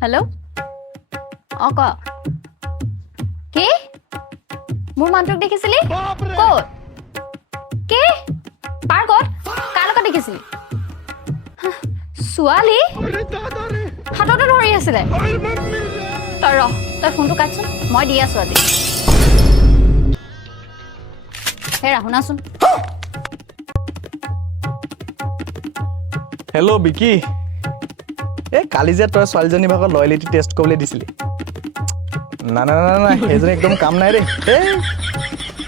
hello' অঁ ক কি মোৰ মানুহটোক দেখিছিলি ক'ত কি পাৰ্কত কাৰ লগত দেখিছিলি ছোৱালী হাততে ধৰি আছিলে তই ৰহ তই ফোনটো কাটচোন মই দি আছো আজি হেৰা শুনাচোন হেল্ল' বিকি এই কালি যে তই ছোৱালীজনীৰ ভাগত লয়েলিটি টেষ্ট কৰিবলৈ দিছিলি নাই সেইজনী একদম কাম নাই দেই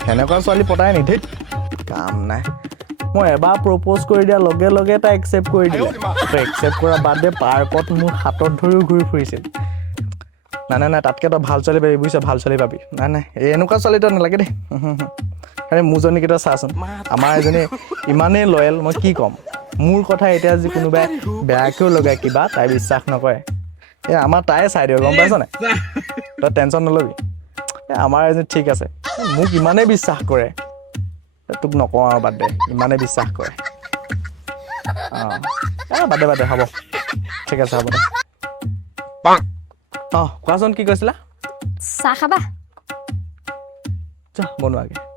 সেনেকুৱা ছোৱালী পতাই নি ধেত কাম নাই মই এবাৰ প্ৰপ'জ কৰি দিয়াৰ লগে লগে তাই একচেপ্ট কৰি দিলে তই একচেপ্ট কৰা বাদ দে পাৰ্কত মোৰ হাতত ধৰিও ঘূৰি ফুৰিছিল নাই তাতকৈ তই ভাল ছোৱালী পাবি বুজিছ ভাল ছোৱালী পাবি নাই এই এনেকুৱা ছোৱালী তই নালাগে দেই আৰে মোৰজনীকেইটা চাচোন আমাৰ এজনী ইমানেই লয়েল মই কি ক'ম মোৰ কথা এতিয়া যদি কোনোবাই বেয়াকৈও লগায় কিবা তাই বিশ্বাস নকৰে এই আমাৰ তাই চাই দিওঁ গম পাইছ নাই তই টেনশ্যন নল'বি আমাৰ এজনী ঠিক আছে মোক ইমানেই বিশ্বাস কৰে তোক নকওঁ আৰু বাদ দে ইমানেই বিশ্বাস কৰে অঁ বাদ দে হ'ব ঠিক আছে হ'ব দে অঁ কোৱাচোন কি কৈছিলা চাহ খাবা যা বনোৱাগে